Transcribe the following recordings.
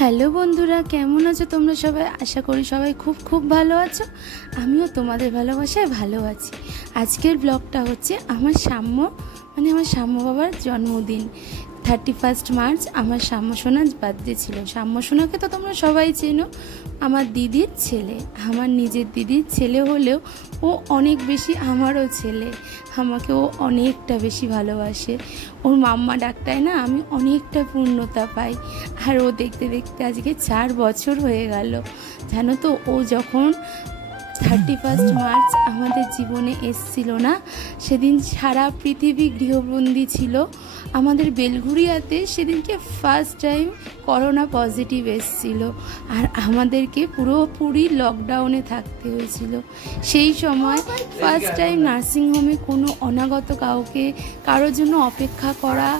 Hello বন্ধুরা, কেমন আছো তোমরা সবাই? আশা করি সবাই খুব খুব ভালো আছো। আমিও তোমাদের ভালোবাসায় ভালো আছি। আজকের ব্লগটা হচ্ছে আমার সাম্য বাবার জন্মদিন। 31 মার্চ আমার সাম্য সোনার বার্থডে ছিল। সাম্য সোনাকে তো তোমরা সবাই চেনো, আমার দিদির ছেলে, আমার নিজের দিদির ছেলে হলেও ও অনেক বেশি আমারও ছেলে। আমাকে ও অনেকটা বেশি ভালোবাসে। ওর মাম্মা ডাকটায় না আমি অনেকটা পূর্ণতা পাই। আর ও দেখতে দেখতে আজকে 4 বছর হয়ে গেল। জানো তো, ও যখন 31 মার্চ আমাদের জীবনে এসছিল না, সেদিন সারা পৃথিবী গৃহবন্দী ছিল। আমাদের বেলঘুরিয়াতে সেদিনকে ফার্স্ট টাইম করোনা পজিটিভ এসছিল, আর আমাদেরকে পুরোপুরি লকডাউনে থাকতে হয়েছিল। সেই সময় ফার্স্ট টাইম নার্সিংহোমে কোনো অনাগত কারোর জন্য অপেক্ষা করা,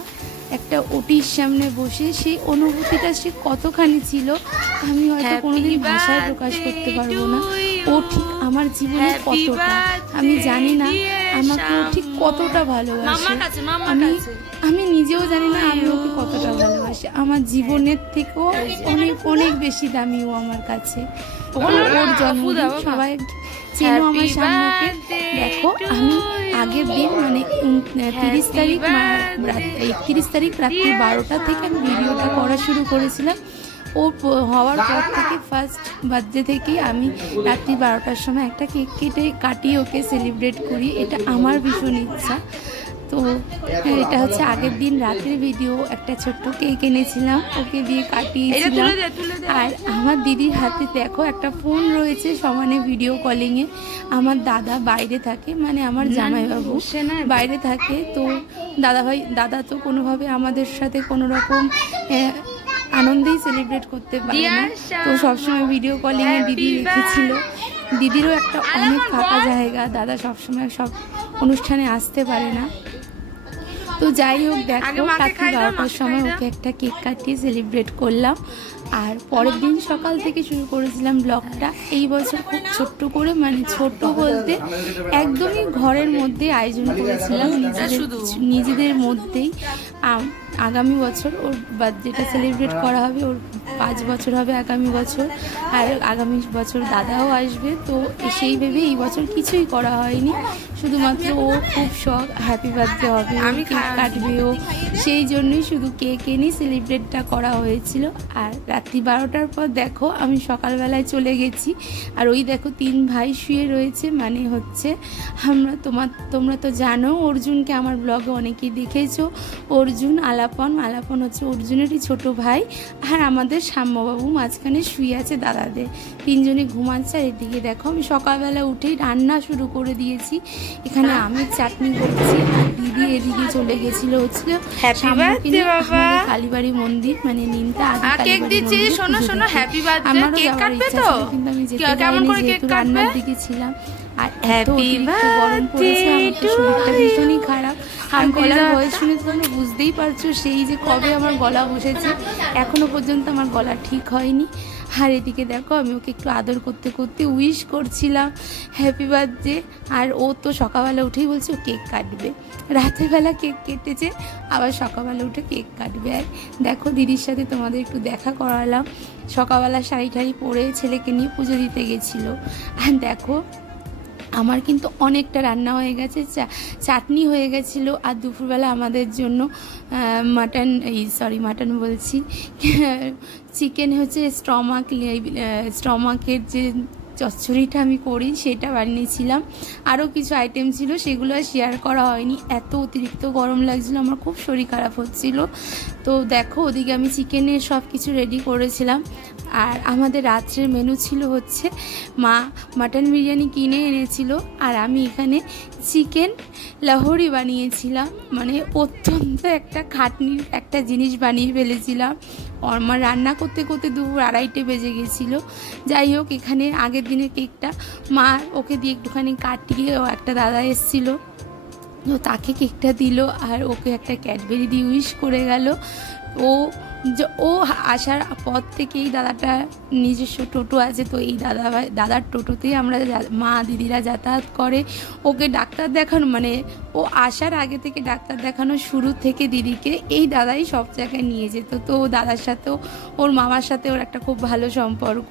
একটা ওটির সামনে বসে সেই অনুভূতিটা সে কতখানি ছিল আমি হয়তো কোনোদিন ভাষায় প্রকাশ করতে পারবো না। ও ঠিক আমার জীবনে কতটা, আমি জানি না আমাকে ও ঠিক কতটা ভালোবাসে। আমি নিজেও জানি না আমি ওকে কতটা ভালোবাসি। আমার জীবনের থেকেও অনেক অনেক বেশি দামি ও আমার কাছে। ওর জন্মদিন সবাই চেনো আমার সাম্যকে। দেখো, আমি আগের দিন 31 তারিখ রাত্রি 12টা থেকে আমি ভিডিওটা করা শুরু করেছিলাম। ও হওয়ার পর থেকে ফার্স্ট বার্থডে থেকেই আমি রাত্রি 12টার সময় একটা কেক কাটিয়ে ওকে সেলিব্রেট করি। এটা আমার ভীষণ ইচ্ছা। তো এটা হচ্ছে আগের দিন রাতের ভিডিও। একটা ছোট্ট কেক এনেছিলাম, ওকে দিয়ে কাটিয়েছিলাম। আর আমার দিদির হাতে দেখো একটা ফোন রয়েছে সমানে ভিডিও কলিংয়ে। আমার দাদা বাইরে থাকে, আমার জামাইবাবু বাইরে থাকে। তো দাদা তো কোনোভাবে আমাদের সাথে কোনো রকম আনন্দেই সেলিব্রেট করতে পারে না। তো সবসময় ভিডিও কলিংয়ে দিদি রেখেছিল। দিদিরও একটা অনেক ফাঁকা জায়গা, দাদা সবসময় সব অনুষ্ঠানে আসতে পারে না। তো যাই হোক, দেখো রাত্রি 12টার সময় ওকে একটা কেক কাটিয়ে সেলিব্রেট করলাম। আর পরের দিন সকাল থেকে শুরু করেছিলাম ব্লগটা। এই বছর খুব ছোট্ট করে, ছোট বলতে একদমই ঘরের মধ্যে আয়োজন করেছিলাম, নিজেদের মধ্যেই। আগামী বছর ওর বার্থডেটা সেলিব্রেট করা হবে। ওর 5 বছর হবে আগামী বছর, আর আগামী বছর দাদাও আসবে। তো সেই ভেবে এই বছর কিছুই করা হয়নি, শুধুমাত্র ও খুব শখ হ্যাপি বার্থডে হবে, আমি কেক কাটবে ও, সেই জন্যই শুধু কেক এনেই সেলিব্রেটটা করা হয়েছিল। আর রাত্রি 12টার পর দেখো আমি সকালবেলায় চলে গেছি। আর ওই দেখো 3 ভাই শুয়ে রয়েছে, তোমরা তো জানো অর্জুনকে আমার ব্লগে অনেকেই দেখেছো। অর্জুন আলাপন হচ্ছে অর্জুনেরই ছোট ভাই। আর আমাদের সাম্যবাবু মাঝখানে শুয়ে আছে দাদাদের, 3জনে ঘুমাচ্ছে। আর এদিকে দেখো আমি সকালবেলা উঠেই রান্না শুরু করে দিয়েছি। এখানে আমি চাটনি করছি, আর দিদি এদিকে চলে গেছিল হচ্ছে কালীবাড়ি মন্দির, নিমতা রান্নার দিকে ছিলাম। আর এত গরম পড়েছে, আমার তো শরীরটা ভীষণই খারাপ। আর গলার ভয়েস শুনে তোমরা বুঝতেই পারছো সেই যে কবে আমার গলা বসেছে, এখনো পর্যন্ত আমার গলা ঠিক হয়নি। আর এদিকে দেখো আমি ওকে একটু আদর করতে করতে উইশ করছিলাম হ্যাপি বার্থডে। আর ও তো সকালবেলা উঠেই বলছে ও কেক কাটবে। রাতের বেলা কেক কেটেছে, আবার সকালবেলা উঠে কেক কাটবে। আর দেখো দিদির সাথে তোমাদের একটু দেখা করালাম। সকালবেলা শাড়ি টাড়ি পরে ছেলেকে নিয়ে পুজো দিতে গেছিলো। আর দেখো আমার কিন্তু অনেকটা রান্না হয়ে গেছে, চাটনি হয়ে গেছিলো। আর দুপুরবেলা আমাদের জন্য মাটন বলছি চিকেন হচ্ছে স্টমাকের যে চচ্চড়িটা আমি করি সেটা বানিয়েছিলাম। আরও কিছু আইটেম ছিল, সেগুলো আর শেয়ার করা হয়নি। এত অতিরিক্ত গরম লাগছিলো, আমার খুব শরীর খারাপ হচ্ছিল। তো দেখো ওদিকে আমি চিকেনের সব কিছু রেডি করেছিলাম। আর আমাদের রাত্রের মেনু ছিল হচ্ছে মাটন বিরিয়ানি কিনে এনেছিল, আর আমি এখানে চিকেন লাহোরি বানিয়েছিলাম। অত্যন্ত একটা খাটনির একটা জিনিস বানিয়ে ফেলেছিলাম। আমার রান্না করতে করতে দুপুর 2:30 বেজে গেছিলো। যাই হোক, এখানে আগের দিনের কেকটা ওকে দিয়ে একটুখানি কাটিয়ে, একটা দাদা এসেছিলো, তো তাকে কেকটা দিল। আর ওকে একটা ক্যাডবেরি দিয়ে উইশ করে গেল। ও ও আসার পর থেকেই দাদাটা নিজস্ব টোটো আছে, তো এই দাদার টোটোতেই আমরা মা দিদিরা যাতায়াত করে। ওকে ডাক্তার দেখানো মানে ও আসার আগে থেকে ডাক্তার দেখানো শুরু থেকে দিদিকে এই দাদাই সব জায়গায় নিয়ে যেত। তো দাদার সাথেও ওর মামার সাথে ওর একটা খুব ভালো সম্পর্ক।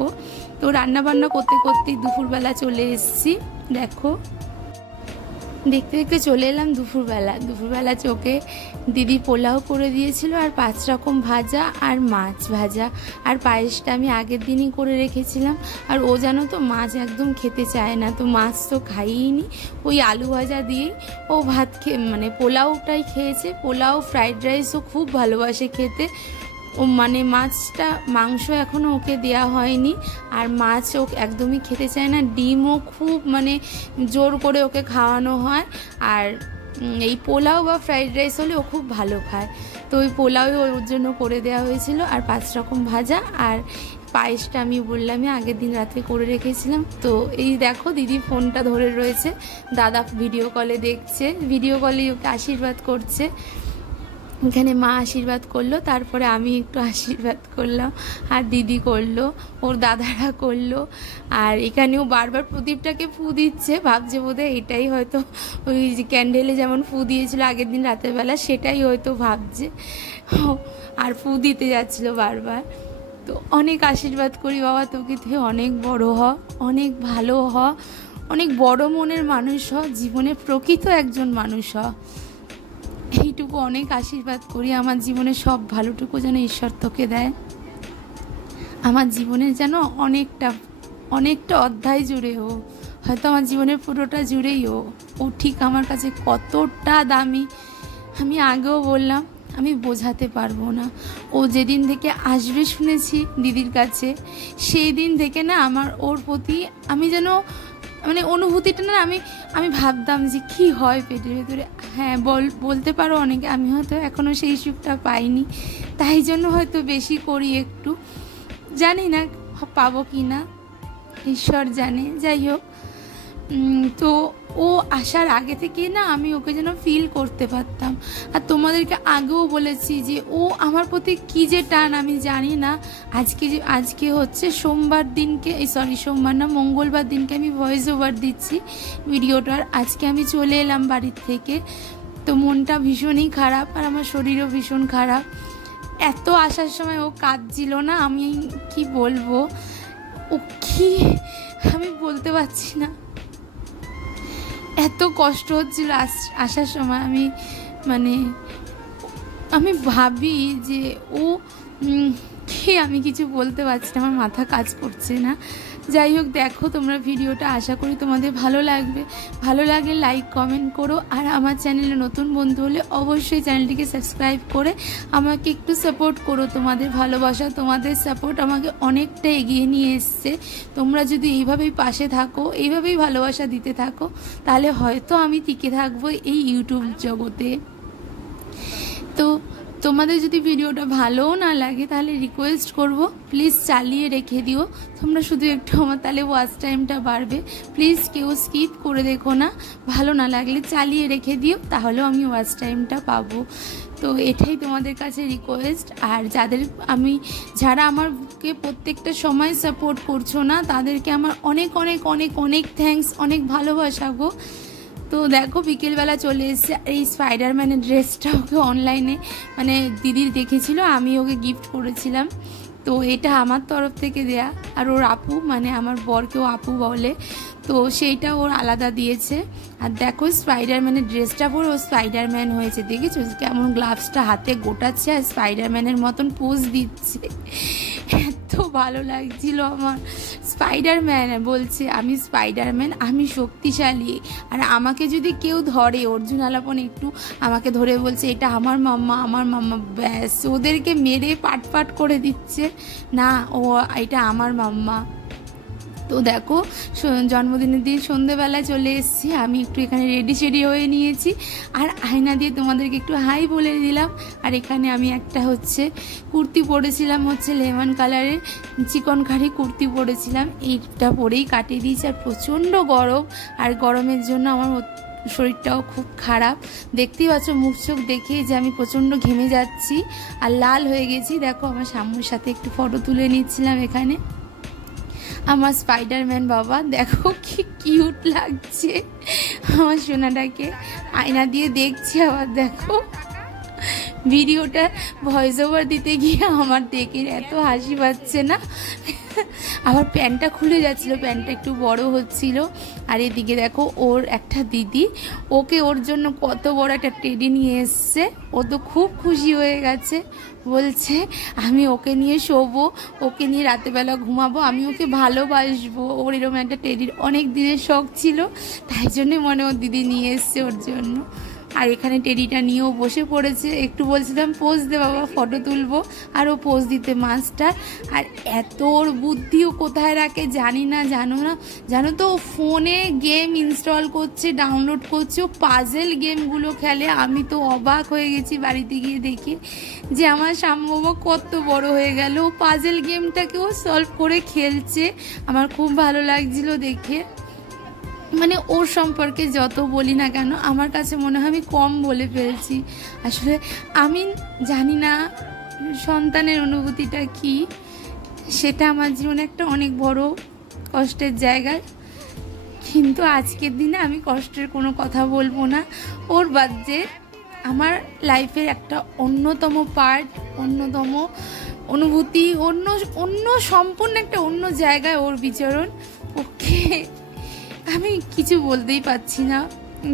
তো রান্নাবান্না করতে করতেই দুপুরবেলা চলে এসেছি। দেখো দেখতে দেখতে চলে এলাম দুপুরবেলা চোখে দিদি পোলাও করে দিয়েছিল আর 5 রকম ভাজা আর মাছ ভাজা, আর পায়েসটা আমি আগের দিনই করে রেখেছিলাম। আর ও জানো তো মাছ একদম খেতে চায় না, তো মাছ তো খাইনি, ওই আলু ভাজা দিয়েই ও ভাত মানে পোলাওটাই খেয়েছে। পোলাও ফ্রাইড রাইসও খুব ভালোবাসে খেতে। ও মানে মাংস এখনও ওকে দেওয়া হয়নি, আর মাছ ও একদমই খেতে চায় না। ডিমও খুব মানে জোর করে ওকে খাওয়ানো হয়। আর এই পোলাও বা ফ্রাইড রাইস হলে ও খুব ভালো খায়, তো ওই পোলাও ওর জন্য করে দেওয়া হয়েছিল। আর 5 রকম ভাজা আর পায়েসটা আমি বললামই আগের দিন রাতে করে রেখেছিলাম। তো এই দেখো দিদি ফোনটা ধরে রয়েছে, দাদা ভিডিও কলে দেখছে, ভিডিও কলে ওকে আশীর্বাদ করছে। এখানে মা আশীর্বাদ করলো, তারপরে আমি একটু আশীর্বাদ করলাম, আর দিদি করলো, ওর দাদারা করলো। আর এখানেও বারবার প্রদীপটাকে ফু দিচ্ছে, ভাবছে বোধহয় এটাই হয়তো ওই যে ক্যান্ডেলে যেমন ফু দিয়েছিল আগের দিন রাতের বেলা, সেটাই হয়তো ভাবছে, আর ফু দিতে যাচ্ছিলো বারবার। তো অনেক আশীর্বাদ করি বাবা, তোকে তুই অনেক বড় হ, অনেক ভালো হ, অনেক বড় মনের মানুষ হ, জীবনে প্রকৃত একজন মানুষ হ। এইটুকু অনেক আশীর্বাদ করি, আমার জীবনে সব ভালোটুকু যেন ঈশ্বর তোকে দেয়। আমার জীবনের যেন অনেকটা অধ্যায় জুড়ে হয়তো আমার জীবনের পুরোটা জুড়েই ও ঠিক আমার কাছে কতটা দামি আমি আগেও বললাম, আমি বোঝাতে পারবো না। ও যেদিন থেকে আসবে শুনেছি দিদির কাছে, সেই দিন থেকে না আমার ওর প্রতি আমি যেন মানে অনুভূতিটা না আমি ভাবতাম যে কি হয় পেটের ভেতরে। হ্যাঁ বলতে পারো অনেকে, আমি হয়তো এখনও সেই সুখটা পাইনি, তাই জন্য হয়তো বেশি করি একটু, জানি না পাবো কি না, ঈশ্বর জানে। যাই হোক, তো ও আসার আগে থেকে না আমি ওকে যেন ফিল করতে পারতাম। আর তোমাদেরকে আগেও বলেছি যে ও আমার প্রতি কী যে টান আমি জানি না। আজকে হচ্ছে মঙ্গলবার দিনকে আমি ভয়েস ওভার দিচ্ছি ভিডিওটার। আজকে আমি চলে এলাম বাড়ির থেকে, তো মনটা ভীষণই খারাপ আর আমার শরীরও ভীষণ খারাপ। এত আসার সময় ও কাঁদছিল না, আমি কি বলবো, ও কি আমি বলতে পারছি না, এত কষ্ট হচ্ছিল আসার সময়। আমি ভাবি যে ও কি, আমি কিছু বলতে পারছি না, আমার মাথা কাজ করছে না। যাই হোক, দেখো তোমরা ভিডিওটা, আশা করি তোমাদের ভালো লাগবে। ভালো লাগলে লাইক কমেন্ট করো, আর আমার চ্যানেলে নতুন বন্ধু হলে অবশ্যই চ্যানেলটিকে সাবস্ক্রাইব করে আমাকে একটু সাপোর্ট করো। তোমাদের ভালোবাসা, তোমাদের সাপোর্ট আমাকে অনেকটা এগিয়ে নিয়ে এসছে। তোমরা যদি এইভাবেই পাশে থাকো, এইভাবেই ভালোবাসা দিতে থাকো, তাহলে হয়তো আমি টিকে থাকবো এই ইউটিউব জগতে। তো তোমাদের যদি ভিডিওটা ভালোও না লাগে তাহলে রিকোয়েস্ট করব, প্লিজ চালিয়ে রেখে দিও তোমরা, শুধু একটু আমার তাহলে ওয়াচ টাইমটা বাড়বে। প্লিজ কেউ স্কিপ করে দেখো না, ভালো না লাগলে চালিয়ে রেখে দিও, তাহলেও আমি ওয়াচ টাইমটা পাবো। তো এটাই তোমাদের কাছে রিকোয়েস্ট। আর যারা আমাকে প্রত্যেকটা সময় সাপোর্ট করছো না, তাদেরকে আমার অনেক অনেক অনেক অনেক থ্যাঙ্কস, অনেক ভালোবাসা গো। তো দেখো বিকেলবেলা চলে এসেছে, এই স্পাইডারম্যানের ড্রেসটা ওকে অনলাইনে দিদির দেখেছিল, আমি ওকে গিফট করেছিলাম। তো এটা আমার তরফ থেকে দেয়া, আর ওর আপু আমার বরকেও আপু বলে, তো সেইটা ওর আলাদা দিয়েছে। আর দেখো স্পাইডারম্যানের ড্রেসটা পরে ও স্পাইডারম্যান হয়েছে, দেখেছো কেমন গ্লাভসটা হাতে গোটাচ্ছে আর স্পাইডারম্যানের মতন পোজ দিচ্ছে, এত ভালো লাগছিল আমার। স্পাইডারম্যান বলছে, আমি স্পাইডারম্যান, আমি শক্তিশালী, আর আমাকে যদি কেউ ধরে, অর্জুন আলাপন একটু আমাকে ধরে বলছে এটা আমার মাম্মা, আমার মাম্মা, ব্যাস ওদেরকে মেরে পাট করে দিচ্ছে, না ও এটা আমার মাম্মা। তো দেখো জন্মদিনের দিন সন্ধেবেলায় চলে এসেছি, আমি একটু এখানে রেডি হয়ে নিয়েছি, আর আয়না দিয়ে তোমাদেরকে একটু হাই বলে দিলাম। আর এখানে আমি একটা কুর্তি পরেছিলাম, লেমন কালারের চিকনকারি কুর্তি পরেছিলাম, এইটা পরেই কাটিয়ে দিয়েছি। আর প্রচণ্ড গরম, আর গরমের জন্য আমার শরীরটাও খুব খারাপ। দেখতেই পাচ্ছ মুখ চোখ দেখেই যে আমি প্রচণ্ড ঘেমে যাচ্ছি আর লাল হয়ে গেছি। দেখো আমার সাম্যর সাথে একটু ফটো তুলে নিচ্ছিলাম এখানে। আমার স্পাইডারম্যান বাবা, দেখো কি কিউট লাগছে আমার সোনাটাকে, আয়না দিয়ে দেখছি। আবার দেখো ভিডিওটা ভয়েস ওভার দিতে গিয়ে আমার দেখে এত হাসি পাচ্ছে না। আবার প্যান্টটা খুলে যাচ্ছিল, প্যান্টটা একটু বড় হচ্ছিল। আর এদিকে দেখো ওর একটা দিদি ওকে ওর জন্য কত বড় একটা টেডি নিয়ে এসছে। ও তো খুব খুশি হয়ে গেছে, বলছে আমি ওকে নিয়ে শোবো, ওকে নিয়ে রাতেবেলা ঘুমাবো, আমি ওকে ভালোবাসবো। ওর এরকম একটা টেডির অনেক দিনের শখ ছিল, তাই জন্যে মনে ওর দিদি নিয়ে এসছে ওর জন্য। আর এখানে টেডিটা নিয়েও বসে পড়েছে। একটু বলছিলাম পোজ দে বাবা, ফটো তুলবো, আর ও পোজ দিতে মাস্টার। আর এত ওর বুদ্ধি ও কোথায় রাখে জানি না, জানো তো ফোনে গেম ইনস্টল করছে, ডাউনলোড করছে, ও পাজেল গেমগুলো খেলে। আমি তো অবাক হয়ে গেছি বাড়িতে গিয়ে দেখি যে আমার সাম্য বাবা কত বড় হয়ে গেল, ও পাজেল গেমটাকেও সলভ করে খেলছে। আমার খুব ভালো লাগছিল দেখে। মানে ওর সম্পর্কে যত বলি না কেন আমার কাছে মনে হয় আমি কম বলে ফেলছি। আসলে আমি জানি না সন্তানের অনুভূতিটা কি, সেটা আমার জীবনে একটা অনেক বড় কষ্টের জায়গা। কিন্তু আজকের দিনে আমি কষ্টের কোনো কথা বলবো না। ওর বাদে আমার লাইফের একটা অন্যতম পার্ট, অন্যতম অনুভূতি, অন্য সম্পূর্ণ একটা অন্য জায়গায় ওর বিচরণ। ওকে আমি কিছু বলতেই পারছি না।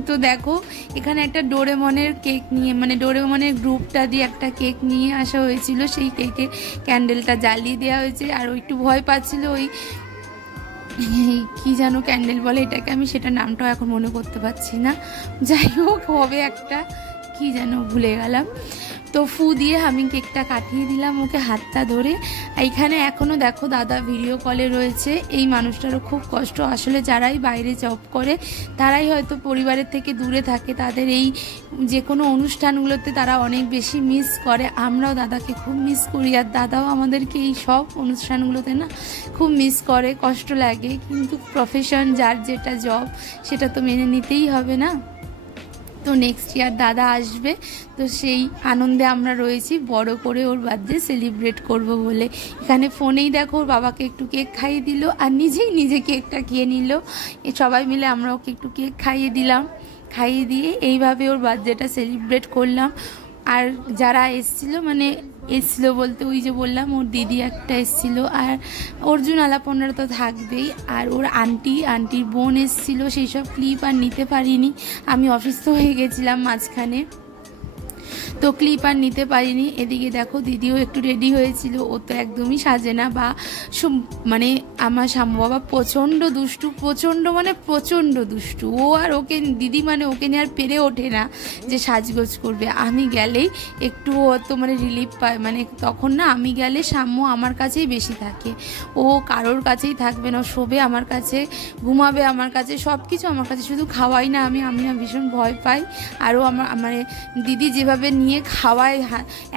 তো দেখো এখানে একটা ডোরেমনের কেক নিয়ে, মানে ডোরেমনের গ্রুপটা দিয়ে একটা কেক নিয়ে আসা হয়েছিল, সেই কেকে ক্যান্ডেলটা জ্বালিয়ে দেওয়া হয়েছে। আর ও একটু ভয় পাচ্ছিল, ওই কি যেন ক্যান্ডেল বলে এটাকে, আমি সেটা নামটাও এখন মনে করতে পারছি না। যাই হোক হবে একটা, কি যেন ভুলে গেলাম। তো ফু দিয়ে আমি কেকটা কাটিয়ে দিলাম ওকে হাতটা ধরে। এইখানে এখনও দেখো দাদা ভিডিও কলে রয়েছে। এই মানুষটারও খুব কষ্ট। আসলে যারাই বাইরে জব করে তারাই হয়তো পরিবারের থেকে দূরে থাকে, তাদের এই যে কোনো অনুষ্ঠানগুলোতে তারা অনেক বেশি মিস করে। আমরাও দাদাকে খুব মিস করি, আর দাদাও আমাদেরকে এই সব অনুষ্ঠানগুলোতে না খুব মিস করে, কষ্ট লাগে। কিন্তু প্রফেশন, যার যেটা জব, সেটা তো মেনে নিতেই হবে না। তো নেক্সট ইয়ার দাদা আসবে, তো সেই আনন্দে আমরা রয়েছি বড় করে ওর বার্থডে সেলিব্রেট করব বলে। এখানে ফোনেই দেখো ওর বাবাকে একটু কেক খাইয়ে দিল, আর নিজে কেকটা খেয়ে নিল। সবাই মিলে আমরা ওকে একটু কেক খাইয়ে দিলাম, খাইয়ে দিয়ে এইভাবে ওর বার্থডেটা সেলিব্রেট করলাম। আর যারা এসেছিলো, মানে এসেছিলো বলতে ওই যে বললাম ওর দিদি একটা এসেছিলো, আর অর্জুন আলাপনরা তো থাকবেই, আর ওর আন্টির বোন এসেছিলো। সেই সব ক্লিপ আর নিতে পারিনি, আমি অসুস্থ হয়ে গেছিলাম মাঝখানে, তো ক্লিপ আর নিতে পারিনি। এদিকে দেখো দিদিও একটু রেডি হয়েছিল, ও তো একদমই সাজে না, বা মানে আমার সাম্য বাবা প্রচণ্ড দুষ্টু, প্রচণ্ড দুষ্টু। ও আর ওকে দিদি মানে ওকে নিয়ে আর পেরে ওঠে না যে সাজগোজ করবে। আমি গেলেই একটু ও তো মানে রিলিফ পায়, মানে তখন না আমি গেলে সাম্য আমার কাছেই বেশি থাকে, ও কারোর কাছেই থাকবে না, শোবে আমার কাছে, ঘুমাবে আমার কাছে, সব কিছু আমার কাছে, শুধু খাওয়াই না আমি না ভীষণ ভয় পাই। আরও আমার মানে দিদি যেভাবে নিয়ে খাওয়ায়,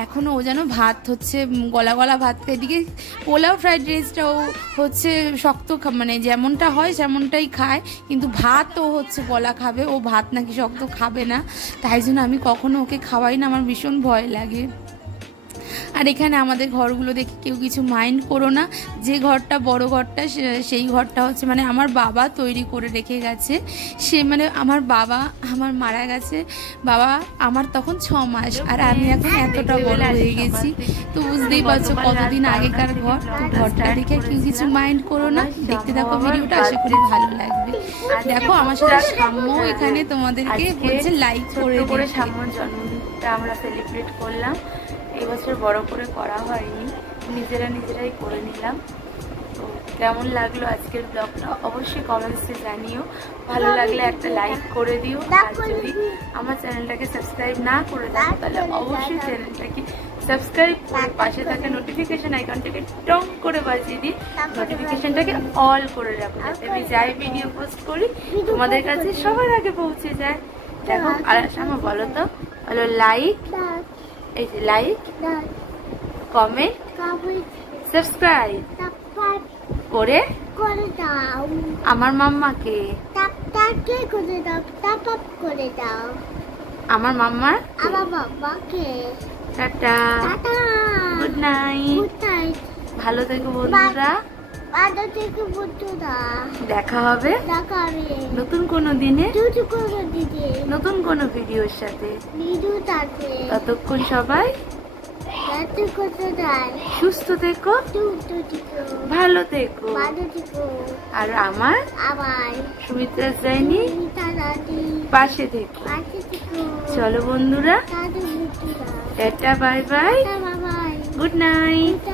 এখনও ও যেন ভাত হচ্ছে গলা ভাত, এদিকে পোলাও ফ্রাইড রাইসটাও হচ্ছে শক্ত, মানে যেমনটা হয় সেমনটাই খায়, কিন্তু ভাত ও হচ্ছে গলা খাবে, ও ভাত নাকি শক্ত খাবে না, তাই জন্য আমি কখনো ওকে খাওয়াই না, আমার ভীষণ ভয় লাগে। আর এখানে আমাদের ঘরগুলো দেখে কেউ কিছু মাইন্ড করো না, যে ঘরটা বড় ঘরটা সেই ঘরটা হচ্ছে মানে আমার বাবা তৈরি করে রেখে গেছে। সে মানে আমার বাবা মারা গেছে, বাবা আমার তখন 6 মাস, আর আমি এখন এতটা বড় হয়ে গেছি, তো বুঝতেই পারছো কতদিন আগেকার ঘর। তো ঘরটা দেখে কেউ কিছু মাইন্ড করো না, দেখতে দেখো ভিডিওটা, আশা করি ভালো লাগবে। দেখো আমার সাথে সাম্য এখানে তোমাদেরকে বলছে লাইক করে সাম্যর জন্মদিনটা আমরা সেলিব্রেট করলাম। এবছর বড় করে করা হয়নি, নিজেরাই করে নিলাম। তো কেমন লাগলো আজকের ব্লগটা অবশ্যই কমেন্টসে জানিও, ভালো লাগলে একটা লাইক করে দিও। আর যদি আমার চ্যানেলটাকে সাবস্ক্রাইব না করে থাকো তাহলে অবশ্যই চ্যানেলটাকে সাবস্ক্রাইব করে পাশে থাকা নোটিফিকেশন আইকনটাকে টং করে বাজিয়ে দিয়ে নোটিফিকেশনটাকে অল করে রাখো, যাতে আমি যাই ভিডিও পোস্ট করি তোমাদের কাছে সবার আগে পৌঁছে যায়। দেখো আর আমার বলো তো, বলো লাইক, এই যে লাইক, কমেন্ট, সাবস্ক্রাইব করে দাও আমার মাম্মাকে। তাকে করে দাও, টাপ করে দাও। আমার মাম্মা, আমার বাবাকে tata, tata, good night, good night. ভালো থেকো বন্ধুরা, বাদা থেকে বন্ধুরা দেখা হবে দেখাবে নতুন কোনো দিনে দুটো করে দিদি নতুন কোনো ভিডিওর সাথে। নিদু তাকে ততক্ষণ সবাই রাতে করতে দেয়। সুস্থ থেকো, দুটো দিকো ভালো থেকো। বাদা দিকো আর আমার আবার সুমিত্রা জাইনি দাদি পাশে থেকো। পাশে দিকো। চলো বন্ধুরা, দাদু বন্ধুরা টাটা, বাই বাই, বাবাই গুড নাইট। গুড